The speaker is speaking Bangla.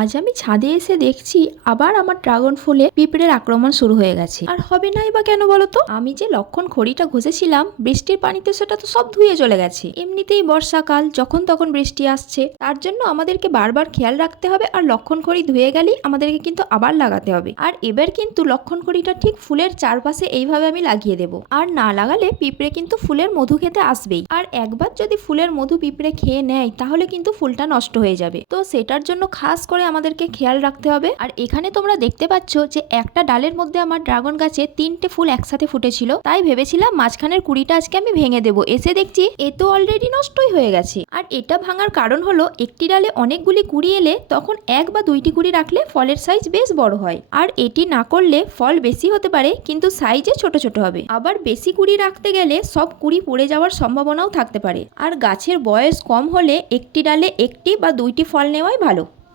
আজ আমি ছাদে এসে দেখছি আবার আমার ড্রাগন ফুলে পিঁপড়ের আক্রমণ শুরু হয়ে গেছে। আর হবে নাই বা কেন বলো তো আমি যে লক্ষণ খড়িটা ঘষেছিলাম, বৃষ্টির পানিতে সেটা তো সব ধুয়ে চলে গেছে। এমনিতেই বর্ষাকাল, যখন তখন বৃষ্টি আসছে। তার জন্য আমাদেরকে বারবার খেয়াল রাখতে হবে আর লক্ষণ খড়ি ধুয়ে গেলেই আমাদেরকে কিন্তু আবার লাগাতে হবে। আর এবার কিন্তু লক্ষণ খড়িটা ঠিক ফুলের চারপাশে এইভাবে আমি লাগিয়ে দেব। আর না লাগালে পিঁপড়ে কিন্তু ফুলের মধু খেতে আসবেই। আর একবার যদি ফুলের মধু পিঁপড়ে খেয়ে নেয়, তাহলে কিন্তু ফুলটা নষ্ট হয়ে যাবে। তো সেটার জন্য খাস করে আমাদেরকে খেয়াল রাখতে হবে। আর এখানে তোমরা দেখতে পাচ্ছ যে একটা ডালের মধ্যে আমার ড্রাগন গাছে তিনটে ফুল একসাথে ফুটেছিল। তাই ভেবেছিলাম মাঝখানের কুড়িটা আজকে আমি ভেঙে দেবো। এসে দেখছি এ তো অলরেডি নষ্টই হয়ে গেছে। আর এটা ভাঙার কারণ হলো, একটি ডালে অনেকগুলি কুড়ি এলে তখন এক বা দুইটি কুড়ি রাখলে ফলের সাইজ বেশ বড় হয়। আর এটি না করলে ফল বেশি হতে পারে, কিন্তু সাইজে ছোট ছোট হবে। আবার বেশি কুড়ি রাখতে গেলে সব কুড়ি পড়ে যাওয়ার সম্ভাবনাও থাকতে পারে। আর গাছের বয়স কম হলে একটি ডালে একটি বা দুইটি ফল নেওয়াই ভালো।